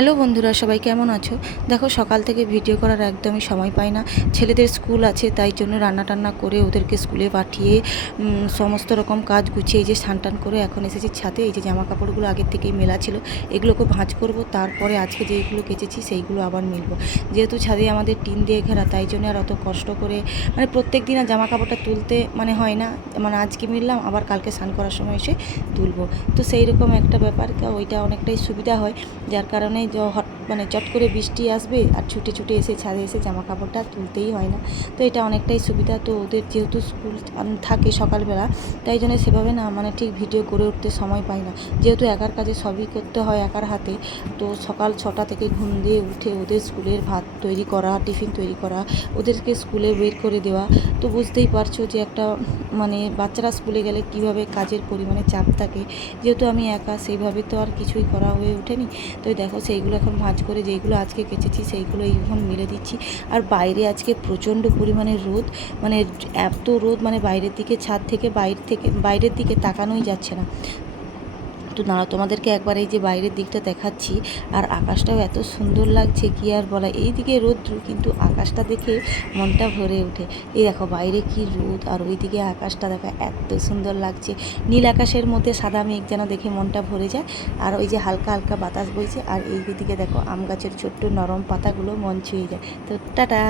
Hello বন্ধুরা, সবাই কেমন আছো? দেখো, সকাল থেকে ভিডিও করার একদমই সময় পাই না। ছেলেদের স্কুল আছে, তাই জন্য রান্না টান্না করে ওদেরকে স্কুলে পাঠিয়ে সমস্ত রকম কাজ গুছিয়ে এই যে স্নান টান করে এখন এসেছি ছাদে। এই যে জামা কাপড়গুলো আগের থেকেই মেলা ছিল এগুলোকে ভাঁজ করব। তারপরে আজকে যেগুলো কেচেছি, সেইগুলো আবার মিলবো। যেহেতু ছাদে আমাদের টিন দিয়ে ঘেরা, তাই জন্য আর অত কষ্ট করে মানে প্রত্যেক দিন আর জামা কাপড়টা তুলতে মানে হয় না। মানে আজকে মিললাম, আবার কালকে স্নান করার সময় এসে তুলবো। তো সেই রকম একটা ব্যাপার ওইটা অনেকটাই সুবিধা হয়। যার কারণে হট মানে চট করে বৃষ্টি আসবে আর ছুটে ছুটে এসে ছাদে এসে জামা কাপড়টা তুলতেই হয় না। তো এটা অনেকটাই সুবিধা। তো ওদের যেহেতু স্কুল থাকে সকালবেলা, তাই জন্য সেভাবে না মানে ঠিক ভিডিও করে উঠতে সময় পাই না। যেহেতু একার কাজে সবই করতে হয় একার হাতে, তো সকাল ছটা থেকে ঘুম দিয়ে উঠে ওদের স্কুলের ভাত তৈরি করা, টিফিন তৈরি করা, ওদেরকে স্কুলে বের করে দেওয়া। তো বুঝতেই পারছ যে একটা মানে বাচ্চারা স্কুলে গেলে কীভাবে কাজের পরিমাণে চাপ থাকে। যেহেতু আমি একা, সেইভাবে তো আর কিছুই করা হয়ে ওঠেনি। তো দেখো দেখো সেইগুলো এখন ভাঁজ করে যেইগুলো আজকে কেচেছি সেইগুলো এখন মিলে দিচ্ছি। আর বাইরে আজকে প্রচণ্ড পরিমাণে রোদ মানে এত রোদ মানে বাইরের দিকে ছাদ থেকে বাইর থেকে, বাইরের দিকে তাকানোই যাচ্ছে না। তো দাঁড়াও তোমাদেরকে একবার এই যে বাইরের দিকটা দেখাচ্ছি, আর আকাশটাও এত সুন্দর লাগছে, কি আর বলা, এইদিকে রোদ্র কিন্তু আকাশটা দেখে মনটা ভরে ওঠে। এই দেখো, বাইরে কি রোদ, আর ওইদিকে আকাশটা দেখো এত সুন্দর লাগছে। নীল আকাশের মধ্যে সাদা মেঘ যেন দেখে মনটা ভরে যায়, আর ওই যে হালকা হালকা বাতাস বইছে, আর এই দিকে দেখো আম গাছের ছোট্ট নরম পাতাগুলো মন ছুঁয়ে যায়। তো টাটা!